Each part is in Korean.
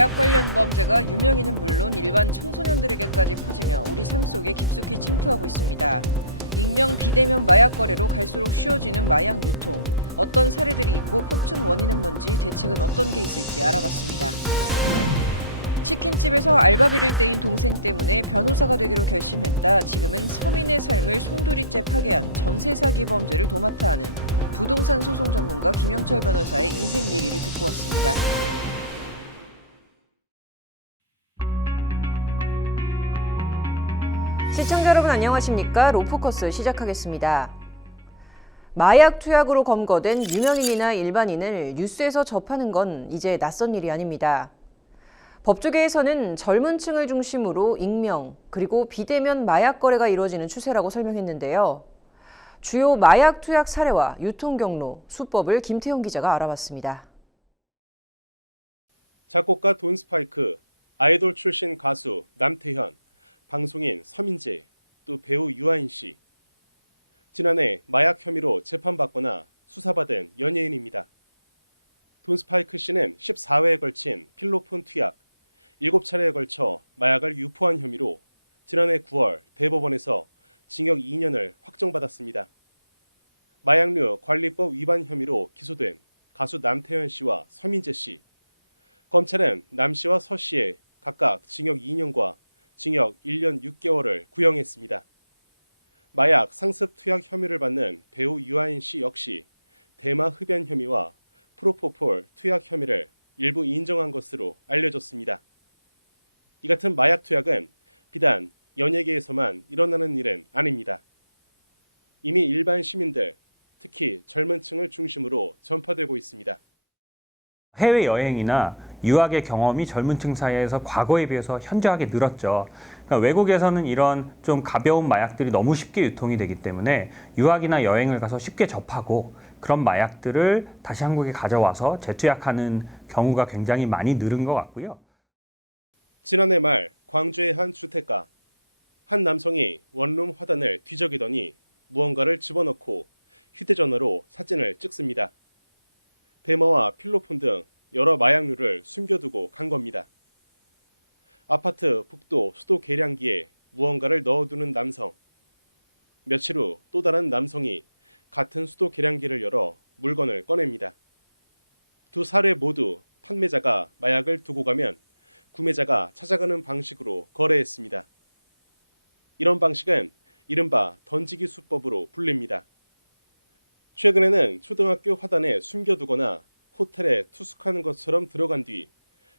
마약 관련 범죄가 유명인은 물론 일반 청소년들에게까지 퍼지며 우리 삶 속에 깊숙이 침투하고 있습니다. 익명 비대면 마약 거래로 갈수록 쉬워지는 마약 유통. 어떤 사례들이 있고 폭증 원인은 뭔지 대책은 어떤 게 있을지 알아봤습니다. 치킨집에서 알바비를 떼인 동생 때문에 변호사가 되기로 결심했다. 지금은 서민의 삶을 송두리째 파괴한 전세 사기 범죄를 도맡아 하는 부동산 소송 전문가 김영철 변호사의 인생 얘기를 듣고 왔습니다. 시청자 여러분 안녕하십니까? 로포커스 시작하겠습니다. 마약 투약으로 검거된 유명인이나 일반인을 뉴스에서 접하는 건 이제 낯선 일이 아닙니다. 법조계에서는 젊은 층을 중심으로 익명 그리고 비대면 마약 거래가 이루어지는 추세라고 설명했는데요. 주요 마약 투약 사례와 유통 경로, 수법을 김태용 기자가 알아봤습니다. 작곡가 돈 스파이크, 아이돌 출신 가수 남태현, 방송인 서민재, 또 배우 유아인 씨. 지난해 마약 혐의로 재판받거나 수사받은 연예인입니다. 돈 스파이크 씨는 14회에 걸친 필로폰 투약, 7차례에 걸쳐 마약을 유포한 혐의로 지난해 9월 대법원에서 징역 2년을 확정받았습니다. 마약류 관리법 위반 혐의로 기소된 가수 남태현 씨와 서민재 씨. 검찰은 남 씨와 서 씨에 각각 징역 2년과 징역 1년 6개월을 구형했습니다. 마약 상습 투약 혐의를 받는 배우 유아인 씨 역시 대마 흡연 혐의와 프로포폴 투약 혐의를 일부 인정한 것으로 알려졌습니다. 이 같은 마약 투약은 비단 연예계에서만 일어나는 일은 아닙니다. 이미 일반 시민들, 특히 젊은 층을 중심으로 전파되고 있습니다. 해외여행이나 유학의 경험이 젊은 층 사이에서 과거에 비해서 현저하게 늘었죠. 그러니까 외국에서는 이런 좀 가벼운 마약들이 너무 쉽게 유통이 되기 때문에 유학이나 여행을 가서 쉽게 접하고 그런 마약들을 다시 한국에 가져와서 재투약하는 경우가 굉장히 많이 늘은 것 같고요. 지난해 말 광주의 한 주택가. 한 남성이 원룸 화단을 뒤적이더니 무언가를 집어넣고 휴대전화로 사진을 찍습니다. 대마와 필로폰 등 여러 마약류를 숨겨두고 간 겁니다. 아파트 북도 수도 계량기에 무언가를 넣어두는 남성. 며칠 후 또 다른 남성이 같은 수도 계량기를 열어 물건을 꺼냅니다. 두 사례 모두 판매자가 마약을 두고 가면 구매자가 찾아가는 방식으로 거래했습니다. 이런 방식은 이른바 던지기 수법으로 불립니다. 최근에는 초등학교 화단에 숨겨두거나 호텔에 투숙하는 것처럼 들어간 뒤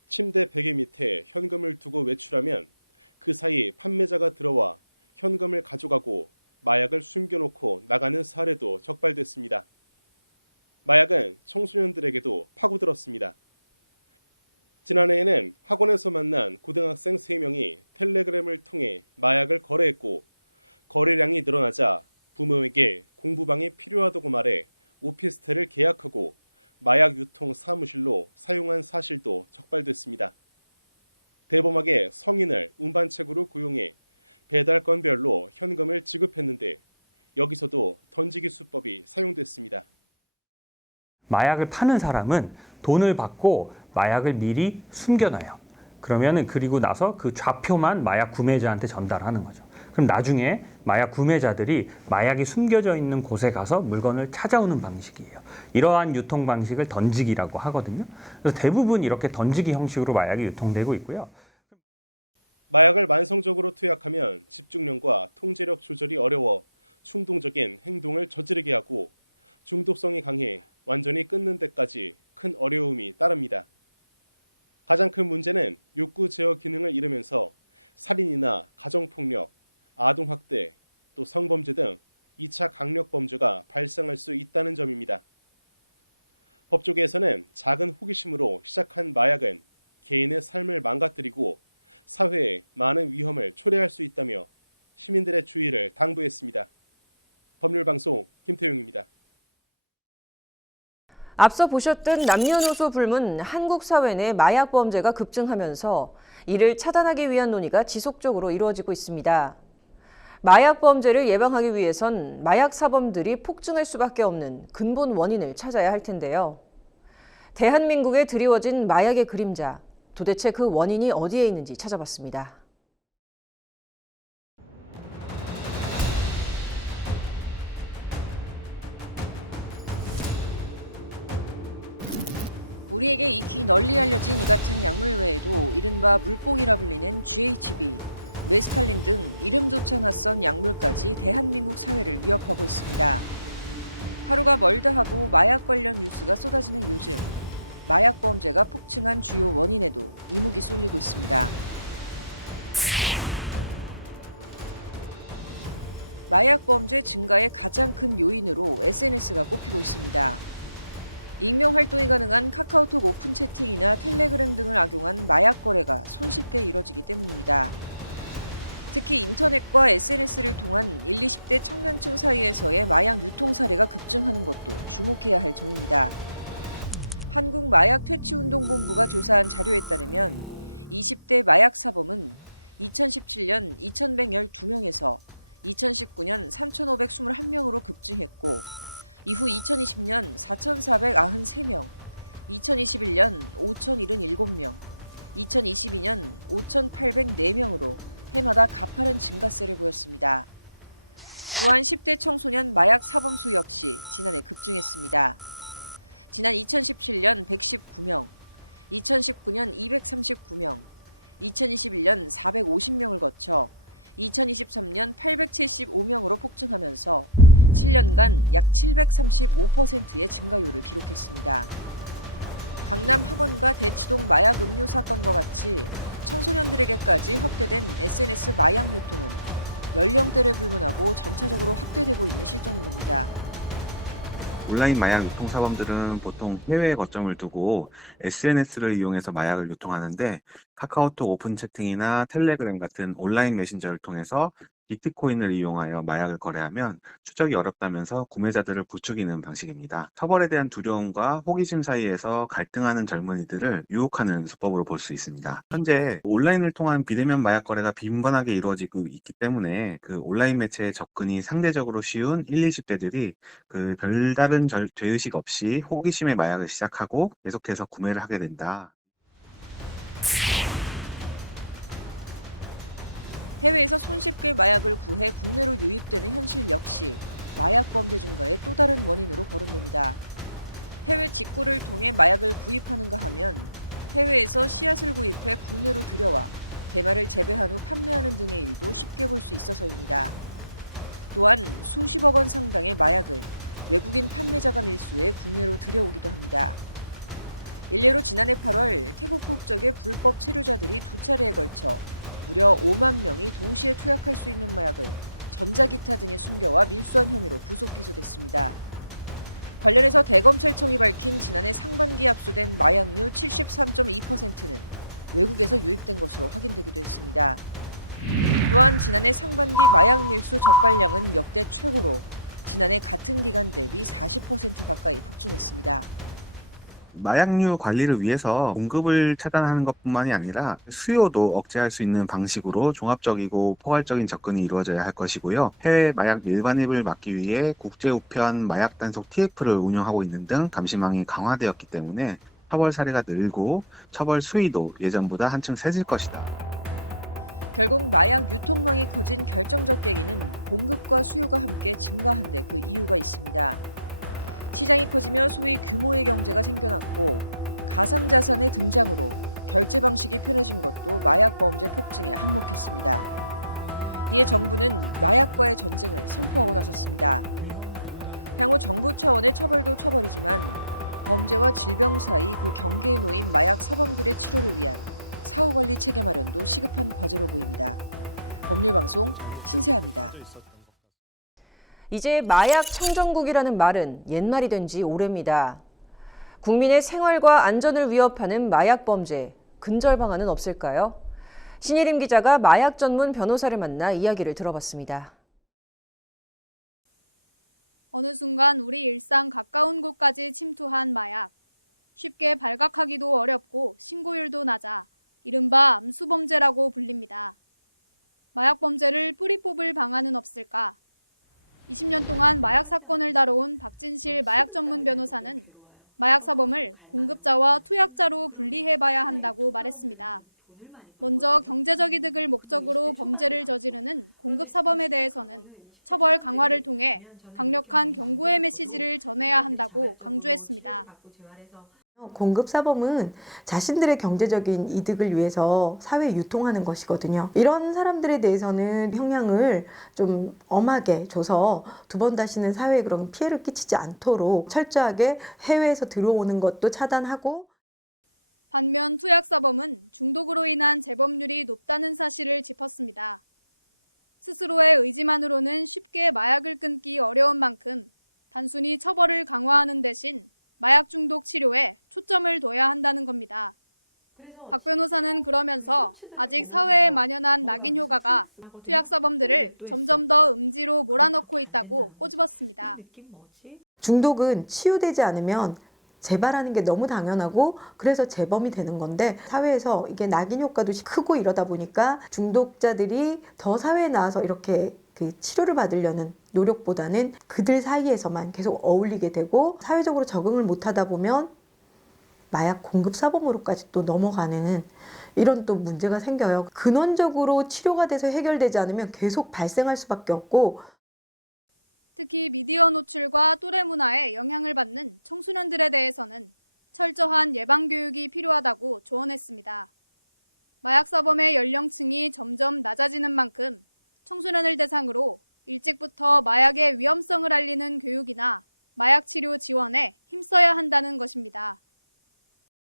침대 베개 밑에 현금을 두고 외출하면 그 사이 판매자가 들어와 현금을 가져가고 마약을 숨겨놓고 나가는 사례도 적발됐습니다. 마약은 청소년들에게도 파고들었습니다. 지난해에는 학원에서 만난 고등학생 3명이 텔레그램을 통해 마약을 거래했고 거래량이 늘어나자 부모에게 공부방이 필요하다고 말해 오피스텔을 계약하고 마약 유통 사무실로 사용한 사실도 적발됐습니다. 대범하게 성인을 운반책으로 고용해 배달 건별로 현금을 지급했는데 여기서도 던지기 수법이 사용됐습니다. 마약을 파는 사람은 돈을 받고 마약을 미리 숨겨놔요. 그러면은 그리고 나서 그 좌표만 마약 구매자한테 전달하는 거죠. 그럼 나중에 마약 구매자들이 마약이 숨겨져 있는 곳에 가서 물건을 찾아오는 방식이에요. 이러한 유통 방식을 던지기라고 하거든요. 그래서 대부분 이렇게 던지기 형식으로 마약이 유통되고 있고요. 마약을 만성적으로 투약하면 집중력과 통제력 조절이 어려워 충동적인 행동을 저지르게 하고 중독성이 강해 완전히 끊는 데까지 큰 어려움이 따릅니다. 가장 큰 문제는 욕구 제어 기능을 잃으면서 살인이나 가정폭력, 아동학대, 또 성범죄 등 2차 강력범죄가 발생할 수 있다는 점입니다. 법조계에서는 작은 호기심으로 시작한 마약은 개인의 삶을 망가뜨리고 사회에 많은 위험을 초래할 수 있다며 시민들의 주의를 당부했습니다. 법률방송 김태용입니다. 앞서 보셨던 남녀노소 불문 한국 사회 내 마약 범죄가 급증하면서 이를 차단하기 위한 논의가 지속적으로 이루어지고 있습니다. 마약 범죄를 예방하기 위해선 마약 사범들이 폭증할 수밖에 없는 근본 원인을 찾아야 할 텐데요. 대한민국에 드리워진 마약의 그림자, 도대체 그 원인이 어디에 있는지 찾아봤습니다. 우리에게 익히 널리 알려진 이 같은 약물 외에도 이른바 물뽕이라 불리는 GHB, 메스칼린 등 이름조차 낯선 약물까지 대한민국 사회를 위협하고 있습니다. 하루가 멀다 하고 마약 관련 뉴스가 쏟아지는 요즘, 마약 범죄가 폭증한 주요 원인에도 이목이 쏠리고 있습니다. 마약 범죄 증가의 가장 큰 요인으로 SNS가 꼽히고 있습니다. 익명 활동이 가능한 카카오톡 오픈 채팅이나 텔레그램 등을 악용한 마약 거래가 손쉽게 이뤄지기 때문입니다. 특히 인터넷과 SNS를 통한 1, 20대 청년층 사이에서의 마약 유통 사례가 급증하는 것도 주목해야 할 점입니다. 한국마약퇴치운동본부가 조사한 자료에 따르면 20대 마약 사범은 2017년 2112명에서 2019년 3521명으로 급증했고 이후 2020년 4,493명, 2021년 5,077명, 2022년 5,804명으로 해마다 가파른 증가세를 보였습니다. 또한 10대 청소년 마약 사범수 역시 지난해 급증했습니다. 지난 2017년 119명, 2019년 239명, 2021년 450명을 거쳐 2023년 875명으로 폭증하면서 7년간 약 735%의 증가율을 기록했습니다. 강남 학원과 대치동 마약 음료 사건과 같이 청소년들에게까지 확대된 SNS 마약 유통은 연령대를 불문하고 점차적으로 확대되고 있는 실정인 겁니다. 온라인 마약 유통 사범들은 보통 해외에 거점을 두고 SNS를 이용해서 마약을 유통하는데 카카오톡 오픈 채팅이나 텔레그램 같은 온라인 메신저를 통해서 비트코인을 이용하여 마약을 거래하면 추적이 어렵다면서 구매자들을 부추기는 방식입니다. 처벌에 대한 두려움과 호기심 사이에서 갈등하는 젊은이들을 유혹하는 수법으로 볼 수 있습니다. 현재 온라인을 통한 비대면 마약 거래가 빈번하게 이루어지고 있기 때문에 그 온라인 매체에 접근이 상대적으로 쉬운 1, 20대들이 그 별다른 죄의식 없이 호기심에 마약을 시작하고 계속해서 구매를 하게 된다. 해외에서 손쉽게 마약을 구해 국내로 유입되는 현실 역시 마약 범죄 증가의 또 다른 원인으로 거론됩니다. 해외 직구를 통해 마약을 구입하는가 하면 해외에서 씨앗을 구입해 국내로 들여와 대마를 재배한 후 판매하는 등의 일도 쉽게 볼 수 있어서입니다. 또한 수십억 원 상당의 마약을 외국인 판매자가 밀수해 국내로 들여오기도 합니다. 일례로 지난해 8월 태국 국적의 불법 체류자들이 두 차례에 걸쳐 무려 5만 명이 동시에 투약할 수 있는 마약을 전자기타 등에 숨겨와 밀수한 혐의로 구속 기소됐습니다. 관련해서 대검찰청이 밝힌 지난해 상반기 압수된 마약류 73.2%는 외국에서 유입된 것으로 확인되기도 했습니다. 또한 지난해 상반기 마약 밀수 적발량은 역대 최고로 지난해 같은 기간 대비 40% 가까이 폭증했습니다. 마약류 관리를 위해서 공급을 차단하는 것뿐만이 아니라 수요도 억제할 수 있는 방식으로 종합적이고 포괄적인 접근이 이루어져야 할 것이고요. 해외 마약 밀반입을 막기 위해 국제우편 마약 단속 TF를 운영하고 있는 등 감시망이 강화되었기 때문에 처벌 사례가 늘고 처벌 수위도 예전보다 한층 세질 것이다. 결국 마약 유통망이 커진 결정적 계기는 공급과 수요가 함께 증가한 데 그 이유가 있습니다. 시장이 커지며 소위 규모의 경제가 생겨났고 가상자산의 등장으로 결제 방식이 편해진 것도 마약 범죄 폭증에 한몫했습니다. 이에 정부는 마약과의 전쟁을 선포하고 나섰습니다. 향후 정부 차원의 처벌도 처벌이지만 범죄와 질병 사이 그 경계에 놓인 마약 사범들의 치료를 위한 사후관리 체계 마련도 시급한 과제로 보입니다. 법률방송 신세아입니다. 이제 마약 청정국이라는 말은 옛말이 된 지 오래입니다. 국민의 생활과 안전을 위협하는 마약 범죄, 근절 방안은 없을까요? 신예림 기자가 마약 전문 변호사를 만나 이야기를 들어봤습니다. 어느 순간 우리 일상 가까운 곳까지 침투한 마약. 쉽게 발각하기도 어렵고 신고율도 낮아 이른바 암수범죄라고 불립니다. 마약 범죄를 뿌리 뽑을 방안은 없을까? 20년 동안 마약 사건을 다뤄온 박진실 마약 전문 변호사는 마약 사범을 공급자와 투약자로 분리해봐야 한다고 말했습니다. 먼저 경제적 이득을 목적으로 범죄를 저지르는 공급 사범에 대해서는 처벌 강화를 통해 강력한 경고의 메시지를 전해야 한다고 강조했습니다. 공급사범은 자신들의 경제적인 이득을 위해서 사회에 유통하는 것이거든요. 이런 사람들에 대해서는 형량을 좀 엄하게 줘서 두 번 다시는 사회에 그런 피해를 끼치지 않도록 철저하게 해외에서 들어오는 것도 차단하고, 반면 투약사범은 중독으로 인한 재범률이 높다는 사실을 짚었습니다. 스스로의 의지만으로는 쉽게 마약을 끊기 어려운 만큼 단순히 처벌을 강화하는 대신 마약 중독 치료에 초점을 둬야 한다는 겁니다. 박 변호사는 그러면서 아직 사회에 만연한 낙인 효과가 투약사범들을 점점 더 음지로 몰아넣고 있다고 꼬집었습니다. 중독은 치유되지 않으면 재발하는 게 너무 당연하고 그래서 재범이 되는 건데, 사회에서 이게 낙인 효과도 크고 이러다 보니까 중독자들이 더 사회에 나와서 이렇게 그 치료를 받으려는 노력보다는 그들 사이에서만 계속 어울리게 되고 사회적으로 적응을 못하다 보면 마약 공급 사범으로까지 또 넘어가는 이런 또 문제가 생겨요. 근원적으로 치료가 돼서 해결되지 않으면 계속 발생할 수밖에 없고, 특히 미디어 노출과 또래 문화에 영향을 받는 청소년들에 대해서는 철저한 예방 교육이 필요하다고 조언했습니다. 마약 사범의 연령층이 점점 낮아지는 만큼 청소년을 대상으로 일찍부터 마약의 위험성을 알리는 교육이나 마약 치료 지원에 힘써야 한다는 것입니다.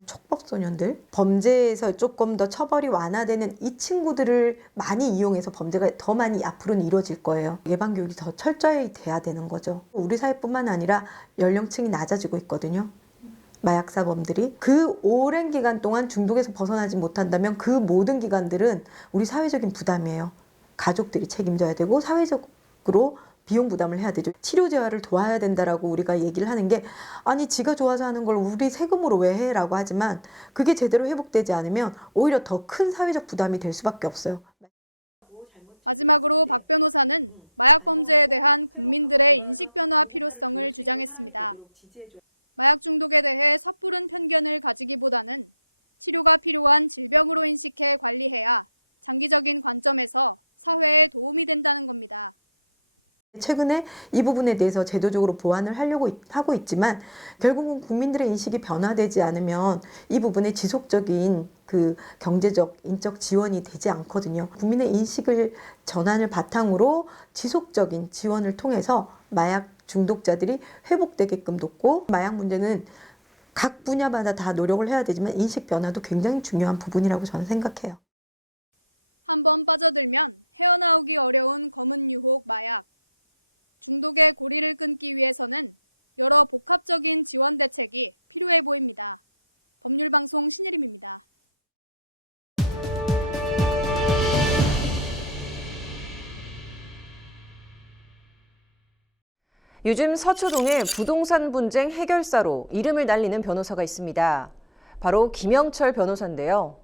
촉법소년들, 범죄에서 조금 더 처벌이 완화되는 이 친구들을 많이 이용해서 범죄가 더 많이 앞으로는 이루어질 거예요. 예방교육이 더 철저히 돼야 되는 거죠. 우리 사회뿐만 아니라 연령층이 낮아지고 있거든요. 마약사범들이 그 오랜 기간 동안 중독에서 벗어나지 못한다면 그 모든 기간들은 우리 사회적인 부담이에요. 가족들이 책임져야 되고 사회적으로 비용 부담을 해야 되죠. 치료 재활을 도와야 된다라고 우리가 얘기를 하는 게, 아니 지가 좋아서 하는 걸 우리 세금으로 왜 해? 라고 하지만 그게 제대로 회복되지 않으면 오히려 더 큰 사회적 부담이 될 수밖에 없어요. 마지막으로 박 변호사는 마약 범죄에 대한 국민들의 인식 변화 필요성을 주장했습니다. 마약 중독에 대해 섣부른 편견을 가지기보다는 치료가 필요한 질병으로 인식해 관리해야 장기적인 관점에서 사회에 도움이 된다는 겁니다. 최근에 이 부분에 대해서 제도적으로 보완을 하고 있지만 결국은 국민들의 인식이 변화되지 않으면 이 부분에 지속적인 그 경제적, 인적 지원이 되지 않거든요. 국민의 인식을 전환을 바탕으로 지속적인 지원을 통해서 마약 중독자들이 회복되게끔 돕고, 마약 문제는 각 분야마다 다 노력을 해야 되지만 인식 변화도 굉장히 중요한 부분이라고 저는 생각해요. 한번 빠져들면 헤어나오기 어려운 검은 유혹 마약. 중독의 고리를 끊기 위해서는 여러 복합적인 지원 대책이 필요해 보입니다. 법률방송 신예림입니다. 요즘 서초동에 부동산 분쟁 해결사로 이름을 날리는 변호사가 있습니다. 바로 김영철 변호사인데요.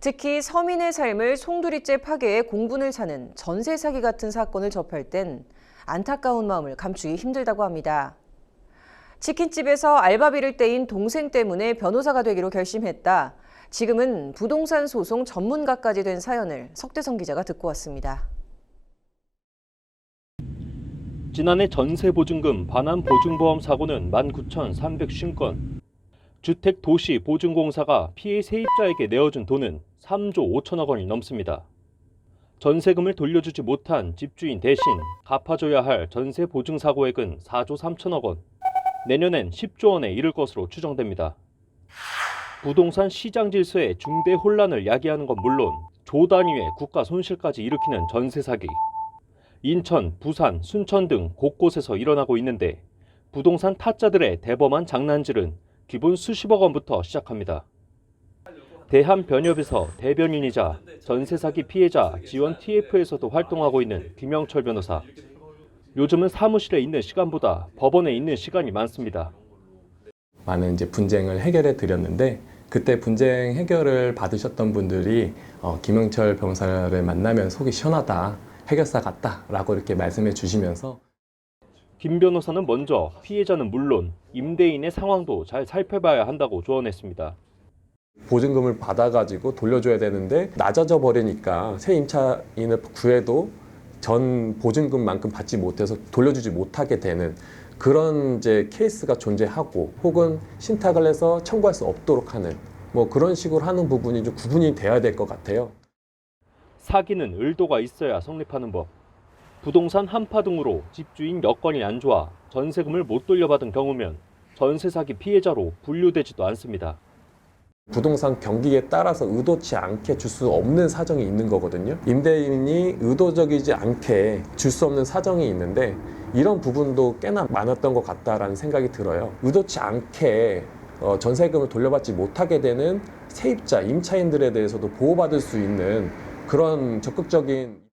특히 서민의 삶을 송두리째 파괴해 공분을 사는 전세 사기 같은 사건을 접할 땐 안타까운 마음을 감추기 힘들다고 합니다. 치킨집에서 알바비를 떼인 동생 때문에 변호사가 되기로 결심했다. 지금은 부동산 소송 전문가까지 된 사연을 석대성 기자가 듣고 왔습니다. 지난해 전세보증금 반환 보증보험 사고는 19,350건. 주택도시보증공사가 피해 세입자에게 내어준 돈은 3조 5천억 원이 넘습니다. 전세금을 돌려주지 못한 집주인 대신 갚아줘야 할 전세보증사고액은 4조 3천억 원, 내년엔 10조 원에 이를 것으로 추정됩니다. 부동산 시장 질서의 중대 혼란을 야기하는 건 물론 조 단위의 국가 손실까지 일으키는 전세 사기. 인천, 부산, 순천 등 곳곳에서 일어나고 있는데 부동산 타짜들의 대범한 장난질은 기본 수십억 원부터 시작합니다. 대한변협에서 대변인이자 전세 사기 피해자 지원 TF에서도 활동하고 있는 김영철 변호사. 요즘은 사무실에 있는 시간보다 법원에 있는 시간이 많습니다. 많은 이제 분쟁을 해결해 드렸는데 그때 분쟁 해결을 받으셨던 분들이 김영철 변호사를 만나면 속이 시원하다, 해결사 같다라고 이렇게 말씀해 주시면서, 김 변호사는 먼저 피해자는 물론 임대인의 상황도 잘 살펴봐야 한다고 조언했습니다. 보증금을 받아가지고 돌려줘야 되는데 낮아져 버리니까 새 임차인을 구해도 전 보증금만큼 받지 못해서 돌려주지 못하게 되는 그런 이제 케이스가 존재하고, 혹은 신탁을 해서 청구할 수 없도록 하는 뭐 그런 식으로 하는 부분이 좀 구분이 돼야 될 것 같아요. 사기는 의도가 있어야 성립하는 법. 부동산 한파 등으로 집주인 여건이 안 좋아 전세금을 못 돌려받은 경우면 전세 사기 피해자로 분류되지도 않습니다. 부동산 경기에 따라서 의도치 않게 줄 수 없는 사정이 있는 거거든요. 임대인이 의도적이지 않게 줄 수 없는 사정이 있는데, 이런 부분도 꽤나 많았던 것 같다라는 생각이 들어요. 의도치 않게 전세금을 돌려받지 못하게 되는 세입자, 임차인들에 대해서도 보호받을 수 있는 그런 적극적인.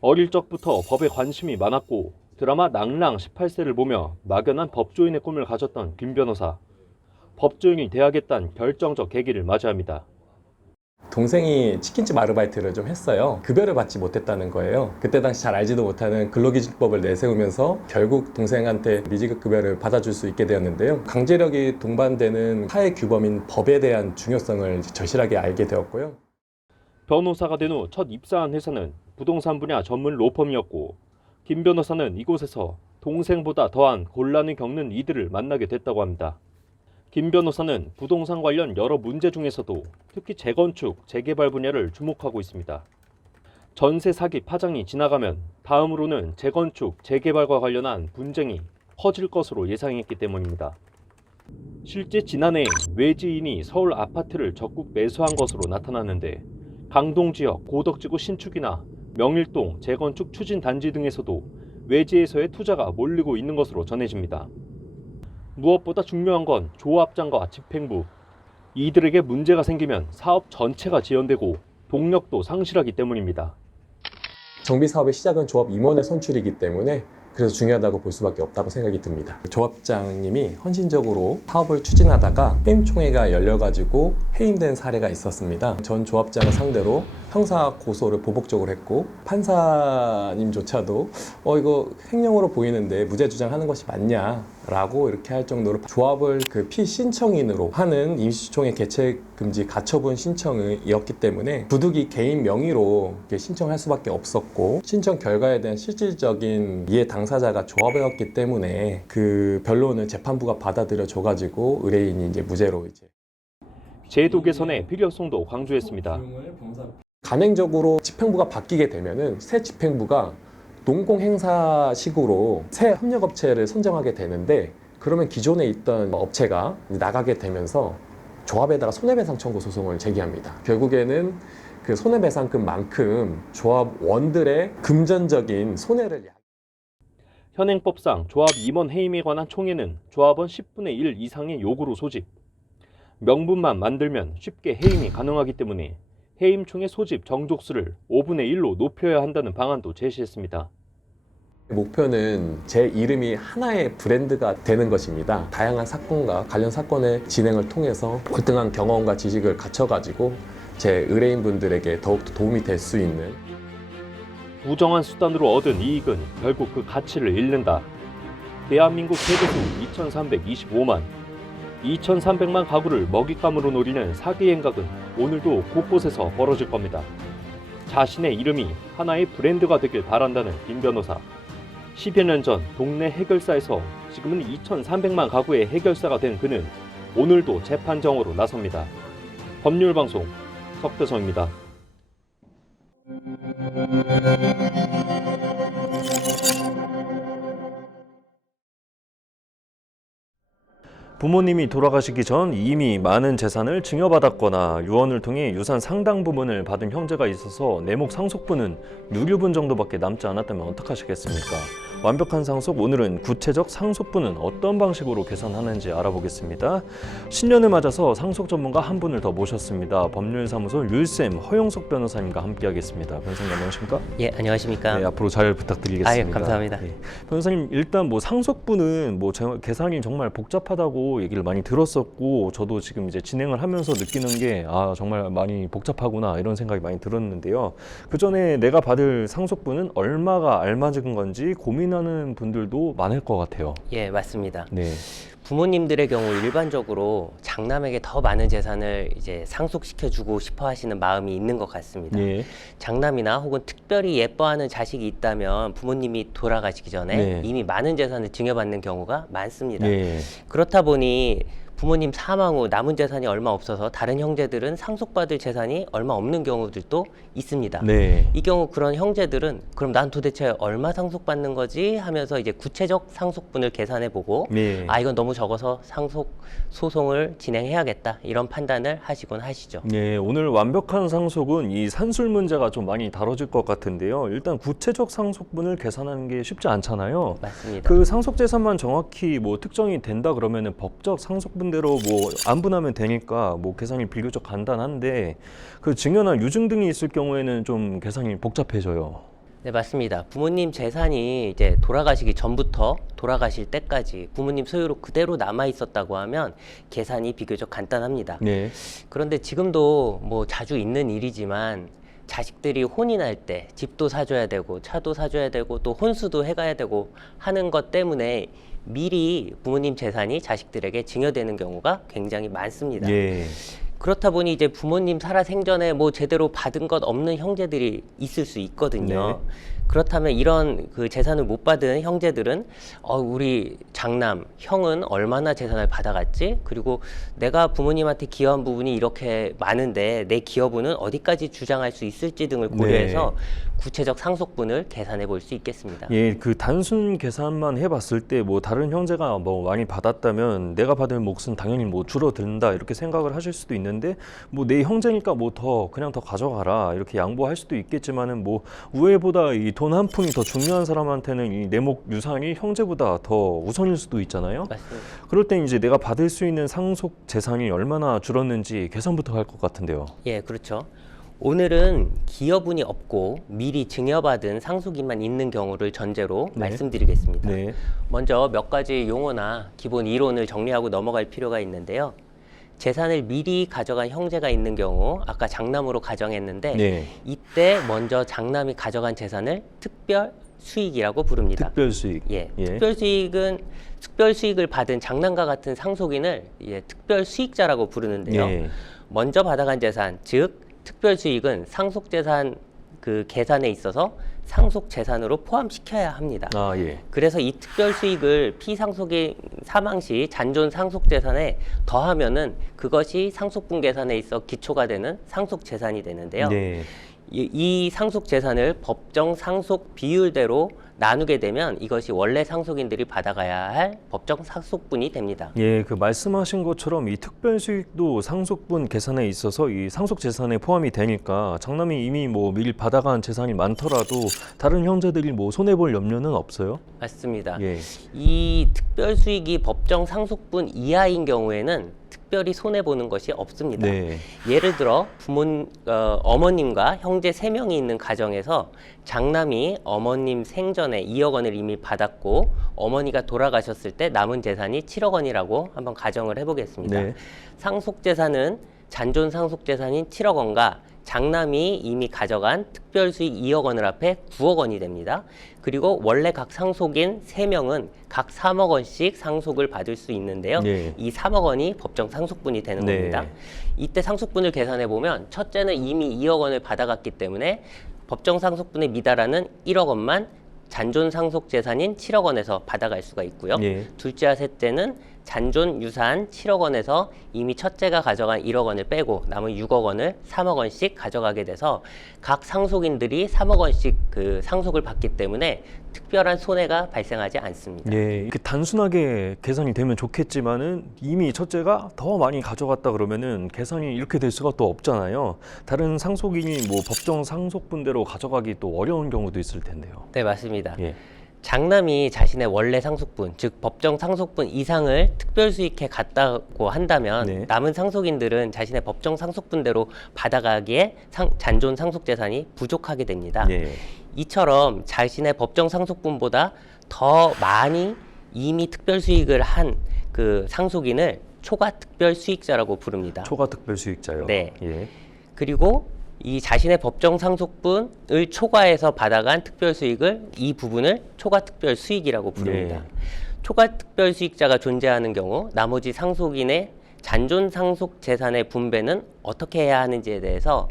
어릴 적부터 법에 관심이 많았고 드라마 낭랑 18세를 보며 막연한 법조인의 꿈을 가졌던 김 변호사. 법조인이 돼야겠다는 결정적 계기를 맞이합니다. 동생이 치킨집 아르바이트를 좀 했어요. 급여를 받지 못했다는 거예요. 그때 당시 잘 알지도 못하는 근로기준법을 내세우면서 결국 동생한테 미지급 급여를 받아줄 수 있게 되었는데요. 강제력이 동반되는 사회 규범인 법에 대한 중요성을 절실하게 알게 되었고요. 변호사가 된 후 첫 입사한 회사는 부동산 분야 전문 로펌이었고, 김 변호사는 이곳에서 동생보다 더한 곤란을 겪는 이들을 만나게 됐다고 합니다. 김 변호사는 부동산 관련 여러 문제 중에서도 특히 재건축, 재개발 분야를 주목하고 있습니다. 전세 사기 파장이 지나가면 다음으로는 재건축, 재개발과 관련한 분쟁이 커질 것으로 예상했기 때문입니다. 실제 지난해 외지인이 서울 아파트를 적극 매수한 것으로 나타났는데, 강동 지역 고덕지구 신축이나 명일동 재건축 추진 단지 등에서도 외지에서의 투자가 몰리고 있는 것으로 전해집니다. 무엇보다 중요한 건 조합장과 집행부. 이들에게 문제가 생기면 사업 전체가 지연되고 동력도 상실하기 때문입니다. 정비 사업의 시작은 조합 임원의 선출이기 때문에 그래서 중요하다고 볼 수밖에 없다고 생각이 듭니다. 조합장님이 헌신적으로 사업을 추진하다가 해임총회가 열려가지고 해임된 사례가 있었습니다. 전 조합장을 상대로 형사 고소를 보복적으로 했고, 판사님조차도 이거 횡령으로 보이는데 무죄 주장하는 것이 맞냐라고 이렇게 할 정도로 조합을 그 피신청인으로 하는 임시총회 개최 금지 가처분 신청이었기 때문에 부득이 개인 명의로 신청할 수밖에 없었고, 신청 결과에 대한 실질적인 이해 당사자가 조합이었기 때문에 그 변론을 재판부가 받아들여 줘가지고 의뢰인이 이제 무죄로 이제. 제도 개선의 필요성도 강조했습니다. 간행적으로 집행부가 바뀌게 되면은 새 집행부가 농공행사식으로 새 협력업체를 선정하게 되는데, 그러면 기존에 있던 업체가 나가게 되면서 조합에다가 손해배상 청구 소송을 제기합니다. 결국에는 그 손해배상금만큼 조합원들의 금전적인 손해를. 현행법상 조합 임원 해임에 관한 총회는 조합원 10분의 1 이상의 요구로 소집. 명분만 만들면 쉽게 해임이 가능하기 때문에 해임총회 소집 정족수를 5분의 1로 높여야 한다는 방안도 제시했습니다. 목표는 제 이름이 하나의 브랜드가 되는 것입니다. 다양한 사건과 관련 사건의 진행을 통해서 월등한 경험과 지식을 갖춰가지고 제 의뢰인분들에게 더욱더 도움이 될 수 있는. 부정한 수단으로 얻은 이익은 결국 그 가치를 잃는다. 대한민국 세대수 2325만, 2300만 가구를 먹잇감으로 노리는 사기 행각은 오늘도 곳곳에서 벌어질 겁니다. 자신의 이름이 하나의 브랜드가 되길 바란다는 김 변호사. 10여 년 전 동네 해결사에서 지금은 2300만 가구의 해결사가 된 그는 오늘도 재판정으로 나섭니다. 법률방송 석대성입니다. 부모님이 돌아가시기 전 이미 많은 재산을 증여받았거나 유언을 통해 유산 상당 부분을 받은 형제가 있어서 내목 상속분은 누류분 정도밖에 남지 않았다면 어떡하시겠습니까? 완벽한 상속, 오늘은 구체적 상속분은 어떤 방식으로 계산하는지 알아보겠습니다. 신년을 맞아서 상속 전문가 한 분을 더 모셨습니다. 법률사무소 류쌤 허용석 변호사님과 함께하겠습니다. 변호사님 안녕하십니까? 예, 안녕하십니까? 네, 앞으로 잘 부탁드리겠습니다. 감사합니다. 네. 변호사님, 일단 뭐 상속분은 뭐 계산이 정말 복잡하다고 있다고 얘기를 많이 들었었고, 저도 지금 이제 진행을 하면서 느끼는 게 정말 많이 복잡하구나 이런 생각이 많이 들었는데요. 그 전에 내가 받을 상속분은 얼마가 알맞은 건지 고민하는 분들도 많을 것 같아요. 예, 맞습니다. 네. 부모님들의 경우 일반적으로 장남에게 더 많은 재산을 이제 상속시켜주고 싶어 하시는 마음이 있는 것 같습니다. 예. 장남이나 혹은 특별히 예뻐하는 자식이 있다면 부모님이 돌아가시기 전에 네. 이미 많은 재산을 증여받는 경우가 많습니다. 예. 그렇다 보니 부모님 사망 후 남은 재산이 얼마 없어서 다른 형제들은 상속받을 재산이 얼마 없는 경우들도 있습니다. 네. 이 경우 그런 형제들은 그럼 난 도대체 얼마 상속받는 거지 하면서 이제 구체적 상속분을 계산해 보고 네. 이건 너무 적어서 상속 소송을 진행해야겠다 이런 판단을 하시곤 하시죠. 네, 오늘 완벽한 상속은 이 산술 문제가 좀 많이 다뤄질 것 같은데요. 일단 구체적 상속분을 계산하는 게 쉽지 않잖아요. 맞습니다. 그 상속 재산만 정확히 뭐 특정이 된다 그러면은 법적 상속분대로 뭐 안분하면 되니까 뭐 계산이 비교적 간단한데, 그 증여나 유증 등이 있을 경우에는 좀 계산이 복잡해져요. 네, 맞습니다. 부모님 재산이 이제 돌아가시기 전부터 돌아가실 때까지 부모님 소유로 그대로 남아 있었다고 하면 계산이 비교적 간단합니다. 네. 그런데 지금도 뭐 자주 있는 일이지만 자식들이 혼이 날 때 집도 사줘야 되고 차도 사줘야 되고 또 혼수도 해가야 되고 하는 것 때문에 미리 부모님 재산이 자식들에게 증여되는 경우가 굉장히 많습니다. 예. 그렇다 보니 이제 부모님 살아 생전에 뭐 제대로 받은 것 없는 형제들이 있을 수 있거든요. 네. 그렇다면 이런 그 재산을 못 받은 형제들은 우리 장남, 형은 얼마나 재산을 받아갔지? 그리고 내가 부모님한테 기여한 부분이 이렇게 많은데 내 기여분은 어디까지 주장할 수 있을지 등을 고려해서 구체적 상속분을 계산해 볼 수 있겠습니다. 예, 그 단순 계산만 해봤을 때 뭐 다른 형제가 뭐 많이 받았다면 내가 받을 몫은 당연히 뭐 줄어든다 이렇게 생각을 하실 수도 있는데, 뭐 내 형제니까 뭐 그냥 더 가져가라 이렇게 양보할 수도 있겠지만은 뭐 우애보다 이 돈 한 푼이 더 중요한 사람한테는 이 내목 유산이 형제보다 더 우선일 수도 있잖아요. 맞습니다. 그럴 땐 이제 내가 받을 수 있는 상속 재산이 얼마나 줄었는지 계산부터 할 것 같은데요. 예, 그렇죠. 오늘은 기여분이 없고 미리 증여받은 상속인만 있는 경우를 전제로 네. 말씀드리겠습니다. 네. 먼저 몇 가지 용어나 기본 이론을 정리하고 넘어갈 필요가 있는데요. 재산을 미리 가져간 형제가 있는 경우 아까 장남으로 가정했는데 네. 이때 먼저 장남이 가져간 재산을 특별 수익이라고 부릅니다. 특별 수익. 예, 예. 특별 수익은 특별 수익을 받은 장남과 같은 상속인을 특별 수익자라고 부르는데요. 예. 먼저 받아간 재산, 즉 특별 수익은 상속 재산 그 계산에 있어서 상속 재산으로 포함시켜야 합니다. 예. 그래서 이 특별 수익을 피상속인 사망 시 잔존 상속 재산에 더하면은 그것이 상속분 계산에 있어 기초가 되는 상속 재산이 되는데요. 네. 이 상속 재산을 법정 상속 비율대로 나누게 되면 이것이 원래 상속인들이 받아가야 할 법정 상속분이 됩니다. 예, 그 말씀하신 것처럼 이 특별 수익도 상속분 계산에 있어서 이 상속 재산에 포함이 되니까 장남이 이미 뭐 미리 받아간 재산이 많더라도 다른 형제들이 뭐 손해 볼 염려는 없어요? 맞습니다. 예. 이 특별 수익이 법정 상속분 이하인 경우에는 특별히 손해 보는 것이 없습니다. 네. 예를 들어 어머님과 형제 3명이 있는 가정에서 장남이 어머님 생전에 2억 원을 이미 받았고 어머니가 돌아가셨을 때 남은 재산이 7억 원이라고 한번 가정을 해보겠습니다. 네. 상속 재산은 잔존 상속 재산인 7억 원과 장남이 이미 가져간 특별수익 2억 원을 합해 9억 원이 됩니다. 그리고 원래 각 상속인 3명은 각 3억 원씩 상속을 받을 수 있는데요. 네. 이 3억 원이 법정 상속분이 되는 네. 겁니다. 이때 상속분을 계산해 보면 첫째는 이미 2억 원을 받아갔기 때문에 법정 상속분에 미달하는 1억 원만 잔존 상속 재산인 7억 원에서 받아갈 수가 있고요. 예. 둘째와 셋째는 잔존 유산 7억 원에서 이미 첫째가 가져간 1억 원을 빼고 남은 6억 원을 3억 원씩 가져가게 돼서 각 상속인들이 3억 원씩 그 상속을 받기 때문에 특별한 손해가 발생하지 않습니다. 예, 이렇게 단순하게 계산이 되면 좋겠지만은 이미 첫째가 더 많이 가져갔다 그러면은 계산이 이렇게 될 수가 또 없잖아요. 다른 상속인이 뭐 법정 상속분대로 가져가기 또 어려운 경우도 있을 텐데요. 네, 맞습니다. 예. 장남이 자신의 원래 상속분, 즉 법정 상속분 이상을 특별수익해 갔다고 한다면 네. 남은 상속인들은 자신의 법정 상속분대로 받아가기에 잔존 상속재산이 부족하게 됩니다. 예. 이처럼 자신의 법정 상속분보다 더 많이 이미 특별수익을 한 그 상속인을 초과특별 수익자라고 부릅니다. 초과특별 수익자요. 네. 예. 그리고 이 자신의 법정 상속분을 초과해서 받아간 특별 수익을 이 부분을 초과특별 수익이라고 부릅니다. 네. 초과특별 수익자가 존재하는 경우 나머지 상속인의 잔존 상속 재산의 분배는 어떻게 해야 하는지에 대해서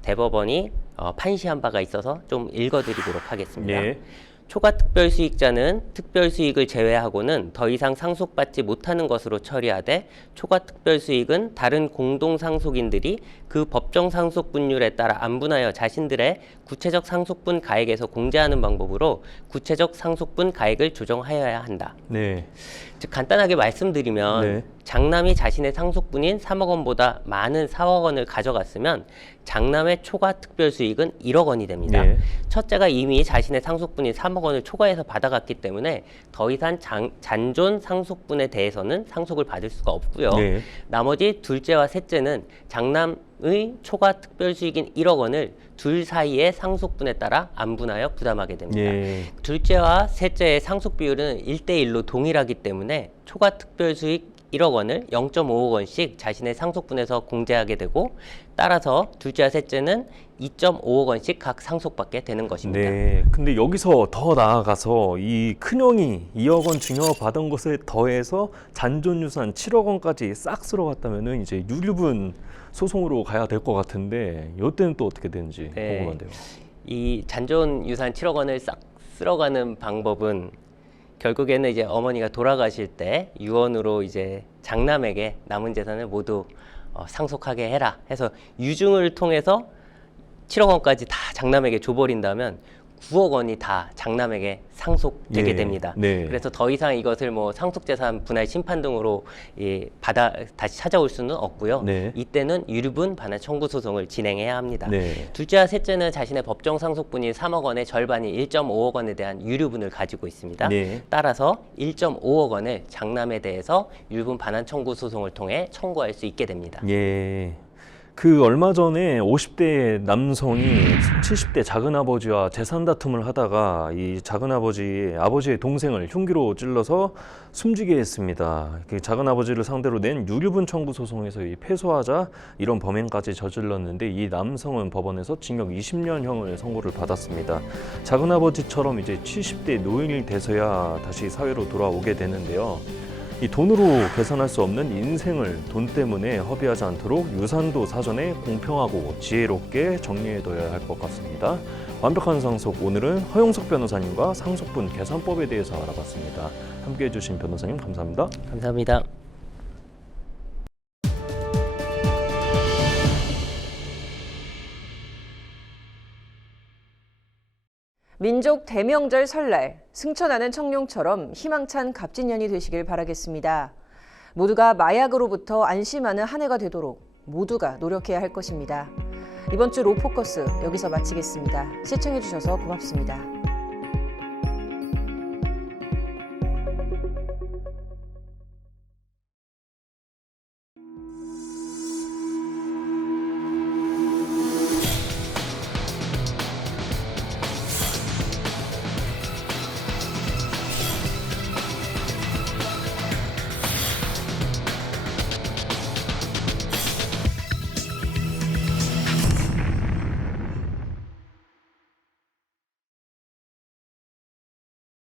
대법원이 판시한 바가 있어서 좀 읽어드리도록 하겠습니다. 네. 초과특별 수익자는 특별 수익을 제외하고는 더 이상 상속받지 못하는 것으로 처리하되 초과특별 수익은 다른 공동 상속인들이 그 법정 상속분율에 따라 안분하여 자신들의 구체적 상속분 가액에서 공제하는 방법으로 구체적 상속분 가액을 조정하여야 한다. 네. 즉 간단하게 말씀드리면 네. 장남이 자신의 상속분인 3억 원보다 많은 4억 원을 가져갔으면 장남의 초과 특별 수익은 1억 원이 됩니다. 네. 첫째가 이미 자신의 상속분인 3억 원을 초과해서 받아갔기 때문에 더 이상 잔존 상속분에 대해서는 상속을 받을 수가 없고요. 네. 나머지 둘째와 셋째는 장남의 초과 특별 수익인 1억 원을 둘 사이의 상속분에 따라 안분하여 부담하게 됩니다. 예. 둘째와 셋째의 상속 비율은 1대1로 동일하기 때문에 초과 특별 수익 1억 원을 0.5억 원씩 자신의 상속분에서 공제하게 되고 따라서 둘째와 셋째는 2.5억 원씩 각 상속받게 되는 것입니다. 네. 근데 여기서 더 나아가서 이 큰형이 2억 원 증여받은 것에 더해서 잔존유산 7억 원까지 싹 쓸어갔다면은 이제 유류분 소송으로 가야 될 것 같은데 이때는 또 어떻게 되는지 네. 궁금한데요. 이 잔존 유산 7억 원을 싹 쓸어가는 방법은 결국에는 이제 어머니가 돌아가실 때 유언으로 이제 장남에게 남은 재산을 모두 상속하게 해라 해서 유증을 통해서 7억 원까지 다 장남에게 줘버린다면 9억 원이 다 장남에게 상속되게 예. 됩니다. 네. 그래서 더 이상 이것을 뭐 상속재산 분할 심판 등으로 다시 찾아올 수는 없고요. 네. 이때는 유류분 반환 청구 소송을 진행해야 합니다. 네. 둘째와 셋째는 자신의 법정 상속분인 3억 원의 절반인 1.5억 원에 대한 유류분을 가지고 있습니다. 네. 따라서 1.5억 원을 장남에 대해서 유류분 반환 청구 소송을 통해 청구할 수 있게 됩니다. 예. 그 얼마 전에 50대 남성이 70대 작은아버지와 재산 다툼을 하다가 이 작은아버지, 아버지의 동생을 흉기로 찔러서 숨지게 했습니다. 그 작은아버지를 상대로 낸 유류분 청구 소송에서 패소하자 이런 범행까지 저질렀는데 이 남성은 법원에서 징역 20년형을 선고를 받았습니다. 작은아버지처럼 이제 70대 노인이 돼서야 다시 사회로 돌아오게 되는데요. 이 돈으로 계산할 수 없는 인생을 돈 때문에 허비하지 않도록 유산도 사전에 공평하고 지혜롭게 정리해둬야 할 것 같습니다. 완벽한 상속, 오늘은 허용석 변호사님과 상속분 계산법에 대해서 알아봤습니다. 함께해 주신 변호사님 감사합니다. 감사합니다. 민족 대명절 설날, 승천하는 청룡처럼 희망찬 갑진년이 되시길 바라겠습니다. 모두가 마약으로부터 안심하는 한 해가 되도록 모두가 노력해야 할 것입니다. 이번 주 로포커스 여기서 마치겠습니다. 시청해주셔서 고맙습니다.